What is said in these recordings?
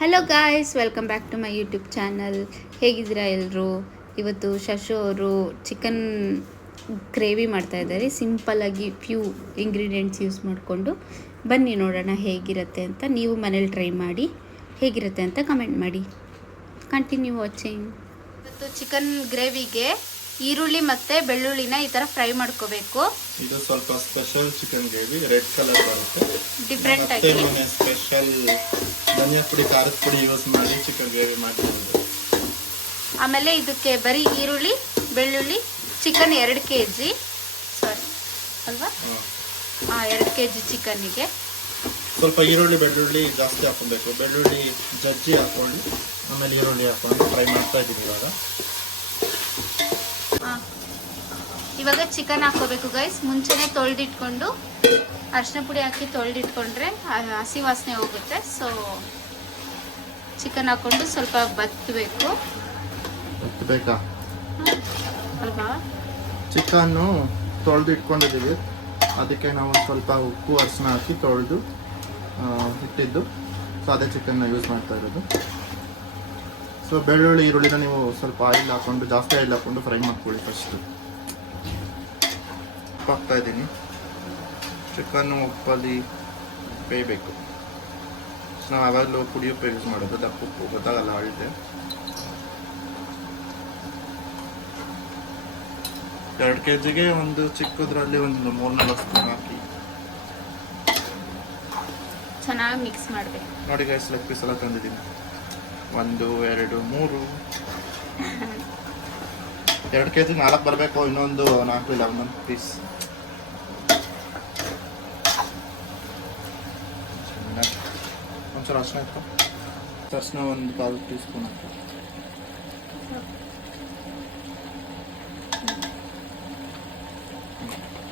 Hello guys, welcome back to my YouTube channel. ಹೇಗಿದ್ದೀರಾ ಎಲ್ಲರೂ? ಇವತ್ತು ಶಶು ಅವರು ಚಿಕನ್ ಗ್ರೇವಿ ಮಾಡ್ತಾಯಿದ್ದಾರೆ. ಸಿಂಪಲ್ಲಾಗಿ ಫ್ಯೂ ಇಂಗ್ರೀಡಿಯೆಂಟ್ಸ್ ಯೂಸ್ ಮಾಡಿಕೊಂಡು. ಬನ್ನಿ ನೋಡೋಣ ಹೇಗಿರುತ್ತೆ ಅಂತ. ನೀವು ಮನೇಲಿ ಟ್ರೈ ಮಾಡಿ ಹೇಗಿರುತ್ತೆ ಅಂತ ಕಮೆಂಟ್ ಮಾಡಿ. Continue watching. ಇವತ್ತು ಚಿಕನ್ ಗ್ರೇವಿಗೆ ಈರುಳ್ಳಿ ಮತ್ತು ಬೆಳ್ಳುಳ್ಳಿನ ಈ ಥರ ಫ್ರೈ ಮಾಡ್ಕೋಬೇಕು. ಇದು ಸ್ವಲ್ಪ special chicken gravy, red colour ಬರುತ್ತೆ. ಡಿಫ್ರೆಂಟ್ ಆಗಿ ಸ್ಪೆಷಲ್ ಧನಿಯಾ ಪುಡಿ, ಖಾರದ ಪುಡಿ ಯೂಸ್ ಮಾಡಿ ಚಿಕನ್ ಗ್ರೇವಿ ಮಾಡ್ತೀವಿ. ಆಮೇಲೆ ಇದಕ್ಕೆ ಬರೀ ಈರುಳ್ಳಿ, ಬೆಳ್ಳುಳ್ಳಿ, ಚಿಕನ್ 2 kg, ಸಾರಿ ಅಲ್ವಾ? 2 kg ಚಿಕನ್ನಿಗೆ ಸ್ವಲ್ಪ ಈರುಳ್ಳಿ ಬೆಳ್ಳುಳ್ಳಿ ಜಾಸ್ತಿ ಹಾಕೊಬೇಕು. ಬೆಳ್ಳುಳ್ಳಿ ಜಜ್ಜಿ ಹಾಕೊಂಡು ಆಮೇಲೆ ಈರುಳ್ಳಿ ಹಾಕೊಂಡು ಫ್ರೈ ಮಾಡ್ತಾ ಇದ್ದೀವಿ ಇವಾಗ ಚಿಕನ್ ಹಾಕೋಬೇಕು ಗೈಸ್. ಮುಂಚೆನೇ ತೊಳೆದಿಟ್ಕೊಂಡು ಅರಿಶಿನ ಪುಡಿ ಹಾಕಿ ತೊಳೆದಿಟ್ಕೊಂಡ್ರೆ ಹಸಿ ವಾಸನೆ ಹೋಗುತ್ತೆ. ಸೊ ಚಿಕನ್ ಹಾಕೊಂಡು ಸ್ವಲ್ಪ ಬತ್ತಬೇಕು ಅಲ್ವಾ? ಚಿಕನ್ನು ತೊಳೆದು ಇಟ್ಕೊಂಡಿದ್ದೀವಿ. ಅದಕ್ಕೆ ನಾವು ಸ್ವಲ್ಪ ಉಪ್ಪು ಅರಿಶಿನ ಹಾಕಿ ತೊಳೆದು ಇಟ್ಟಿದ್ದು. ಸೊ ಅದೇ ಚಿಕನ್ನ ಯೂಸ್ ಮಾಡ್ತಾ ಇರೋದು. ಸೊ ಬೆಳ್ಳುಳ್ಳಿ ಈರುಳ್ಳಿನ ನೀವು ಸ್ವಲ್ಪ ಆಯಿಲ್ ಹಾಕೊಂಡು, ಜಾಸ್ತಿ ಆಯಿಲ್ ಹಾಕೊಂಡು ಫ್ರೈ ಮಾಡ್ಕೊಳ್ಳಿ. ಫಸ್ಟ್ ಹಾಕ್ತಾ ಇದ್ದೀನಿ. ಚಿಕನ್ನು ಉಪ್ಪಲ್ಲಿ ಬೇಯಬೇಕು. ಸೊ ನಾವು ಯಾವಾಗಲೂ ಪುಡಿ ಉಪ್ಪು ಯೂಸ್ ಮಾಡೋದು, ದಪ್ಪ ಉಪ್ಪು ಗೊತ್ತಾಗಲ್ಲ ಅಳತೆ. 2 kgಗೆ ಒಂದು ಚಿಕ್ಕದ್ರಲ್ಲಿ ಒಂದು 3-4 ಸ್ಪೂನ್ ಹಾಕಿ ಚೆನ್ನಾಗಿ ಮಿಕ್ಸ್ ಮಾಡಬೇಕು. ನೋಡಿ ಗೈಸ್, ಲೆಗ್ ಪೀಸ್ ಎಲ್ಲ ತಂದಿದ್ದೀನಿ. 1 2 3 2 kg 4 ಬರಬೇಕು. ಇನ್ನೊಂದು 4 ಇಲ್ಲ, ಒಂದೊಂದು ಪೀಸ್. ಒಂದ್ಸಲ ಅರ್ಶಿನ ಇತ್ತು, ಅರ್ಶಿನ 1/4 ಟೀ ಸ್ಪೂನ್ ಹಾಕಿ.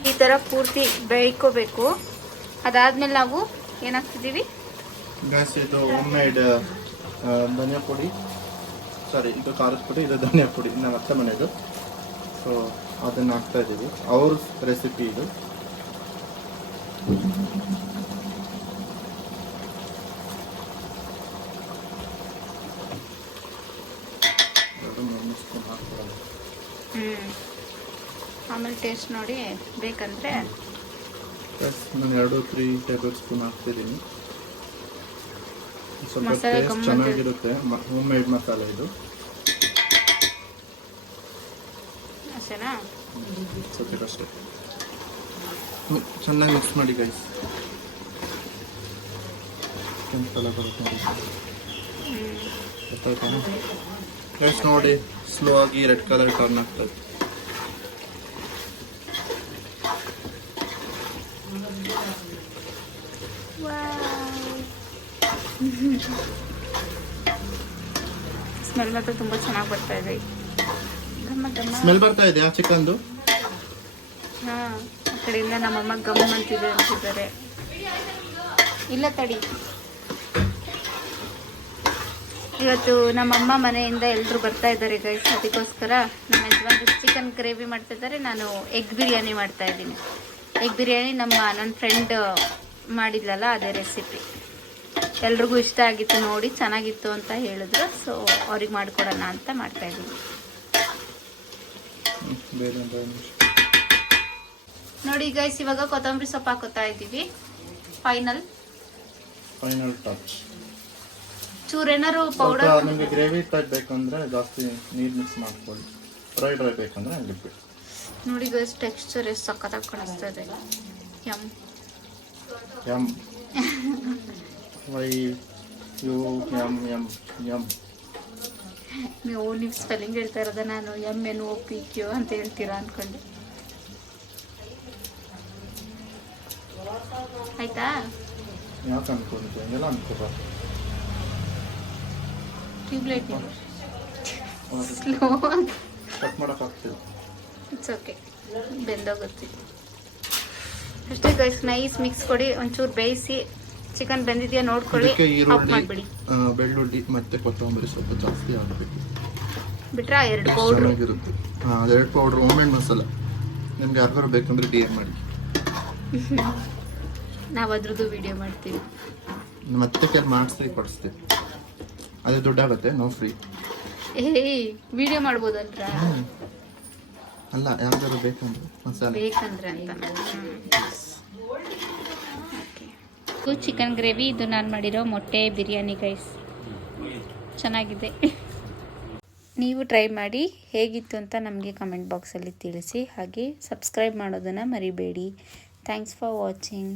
ಈ ಥರ ಪೂರ್ತಿ ಬೇಯ್ಕೋಬೇಕು. ಅದಾದ್ಮೇಲೆ ನಾವು ಏನಾಗ್ತಿದ್ದೀವಿ ಗ್ಯಾಸ್, ಇದು ಹೋಮ್ ಮೇಡ್ ಧನಿಯಾ ಪುಡಿ, ಸಾರಿ ಇದು ಖಾರದ ಪುಡಿ, ಇದು ಧನಿಯಾ ಪುಡಿ ನಮ್ಮ ಅತ್ತೆ ಮನೆಯದು. ಸೊ ಅದನ್ನು ಹಾಕ್ತಾ ಇದ್ದೀವಿ. ಅವ್ರ ರೆಸಿಪಿ ಇದು. ಆಮೇಲೆ ಟೇಸ್ಟ್ ನೋಡಿ ಬೇಕಂದ್ರೆ ನಾನು 2-3 ಟೇಬಲ್ ಸ್ಪೂನ್ ಹಾಕ್ತಿದ್ದೀನಿ. ಸ್ವಲ್ಪ ಮಸಾಲೆ ಟೇಸ್ಟ್ ಚೆನ್ನಾಗಿರುತ್ತೆ. ಹೋಮ್ ಮೇಡ್ ಮಸಾಲೆ ಇದು. ಅಷ್ಟೇನಾ? ಅಷ್ಟೇ. ಚೆನ್ನಾಗಿ ಮಿಕ್ಸ್ ಮಾಡಿ ಗೈಸ್. ಕೆಂಪೆಲ್ಲ ಬರುತ್ತೆ ಗೊತ್ತಾಯ್ತಾ ಗೈಸ್? ನೋಡಿ, ಸ್ಲೋ ಆಗಿ ರೆಡ್ ಕಲರ್ ಟರ್ನ್ ಆಗ್ತದೆ. ಸ್ಮೆಲ್ ಮಾತ್ರ ತುಂಬ ಚೆನ್ನಾಗಿ ಬರ್ತಾ ಇದೆ. ಸ್ಮೆಲ್ ಬರ್ತಾ ಇದೆಯಾ ಚಿಕನ್ದು? ಹಾಂ, ಆ ಕಡೆಯಿಂದ ನಮ್ಮಮ್ಮ ಗಮ್ ಅಂತಿದ್ದಾರೆ. ಇಲ್ಲ ತಡಿ, ಇವತ್ತು ನಮ್ಮಮ್ಮ ಮನೆಯಿಂದ ಎಲ್ಲರೂ ಬರ್ತಾ ಇದ್ದಾರೆ ಗೈಸ್. ಅದಕ್ಕೋಸ್ಕರ ನಮ್ಮ ಯಜಮಾನ್ರು ಚಿಕನ್ ಗ್ರೇವಿ ಮಾಡ್ತಾ ಇದ್ದಾರೆ. ನಾನು ಎಗ್ ಬಿರಿಯಾನಿ ಮಾಡ್ತಾ ಇದ್ದೀನಿ. ಎಗ್ ಬಿರಿಯಾನಿ ನನ್ನ ಫ್ರೆಂಡ್ ಮಾಡಿದ್ಲಲ್ಲ, ಅದೇ ರೆಸಿಪಿ. ಎಲ್ರಿಗೂ ಇಷ್ಟ ಆಗಿತ್ತು, ನೋಡಿ ಚೆನ್ನಾಗಿತ್ತು ಅಂತ ಹೇಳಿದ್ರು. ಸೊ ಅವ್ರಿಗೆ ಮಾಡಿಕೊಡೋಣ ಅಂತ ಮಾಡ್ತಾ ಇದ್ದೀನಿ. ನೋಡಿ ಗೈಸ್, ಇವಾಗ ಕೊತ್ತಂಬರಿ ಸೊಪ್ಪು ಹಾಕೋತಾ ಇದ್ದೀವಿ. Final touch. ಚೂರೇನಾರು ಪೌಡರ್, ನಿಮಗೆ ಗ್ರೇವಿ ಟೈಪ್ ಬೇಕಂದ್ರೆ ಜಾಸ್ತಿ ನೀರು ಮಿಕ್ಸ್ ಮಾಡ್ಕೊಳ್ಳಿ. ಡ್ರೈ ಬೇಕಂದ್ರೆ ಲಿಕ್ವಿಡ್. ನೋಡಿ ಗೈಸ್, ಟೆಕ್ಸ್ಚರ್ ಎಷ್ಟು ಸಕ್ಕತ್ತಾಗಿ ಕಾಣಿಸ್ತಾ ಇದೆ. Yum yum Y U yum yum yum. ನೀವು ಸ್ಪೆಲ್ಲಿಂಗ್ ಹೇಳ್ತಾ ಇರೋದ, ನಾನು MNOPQ ಅಂತ ಹೇಳ್ತೀರಾ ಅನ್ಕೊಂಡೆ. ಆಯ್ತಾ? ಯಾಕೆ ಅನ್ಕೊಂಡೆ? ಹಂಗೆಲ್ಲ ಅನ್ಕೋಬಾರ್ದು. ಟ್ಯೂಬ್ಲೈಟ್ ಸ್ಲೋ ಕಟ್ ಮಾಡೋಕ್ಕಾಗ್ತಿಲ್ಲ. ಇಟ್ಸ್ ಓಕೆ, ಬೆಂದೋಗುತ್ತೆ ಅಷ್ಟೇ ಗೈಸ್. ನೈಸ್ ಮಿಕ್ಸ್ ಕೊಡಿ, ಒಂಚೂರು ಬೇಯಿಸಿ. ಚಿಕನ್ ಬೆಂದಿದೆಯಾ ನೋಡ್ಕೊಳ್ಳಿ, ಆಫ್ ಮಾಡಿಬಿಡಿ. ಬೆಳ್ಳುಳ್ಳಿ ಮತ್ತೆ ಕೊತ್ತಂಬರಿ ಸ್ವಲ್ಪ ಜಾಸ್ತಿ ಹಾಕಬೇಕು. ಬಿಟ್ರೆ 2 ಪೌಡ್ರ್ ಚೆನ್ನಾಗಿರುತ್ತೆ. 2 ಪೌಡ್ರ್ ಹೋಮ್ ಮೇಡ್ ಮಸಾಲ. ನಿಮ್ಗೆ ಯಾರಿಗಾರು ಬೇಕಂದ್ರೆ DM ಮಾಡಿ. ನಾವು ಅದ್ರದ್ದು ವಿಡಿಯೋ ಮಾಡ್ತೀವಿ. ಮತ್ತೆ ಕೆಲ ಮಾಡಿಸ್ತೀವಿ, ಕೊಡಿಸ್ತೀವಿ. ಅದೇ ದುಡ್ಡಾಗುತ್ತೆ, ನೋ ಫ್ರೀ. ಏಯ್ ವಿಡಿಯೋ ಮಾಡ್ಬೋದಲ್ರ? ಅಲ್ಲ, ಯಾವ್ದಾದ್ರು ಬೇಕಂದ್ರೆ ಮಸಾಲೆ ಬೇಕಂದ್ರೆ ಅಂತ. ಇದು ಚಿಕನ್ ಗ್ರೇವಿ, ಇದು ನಾನು ಮಾಡಿರೋ ಮೊಟ್ಟೆ ಬಿರಿಯಾನಿ ಗೈಸ್, ಚೆನ್ನಾಗಿದೆ. ನೀವು ಟ್ರೈ ಮಾಡಿ ಹೇಗಿತ್ತು ಅಂತ ನಮಗೆ ಕಮೆಂಟ್ ಬಾಕ್ಸಲ್ಲಿ ತಿಳಿಸಿ. ಹಾಗೆ ಸಬ್ಸ್ಕ್ರೈಬ್ ಮಾಡೋದನ್ನು ಮರಿಬೇಡಿ. Thanks for watching.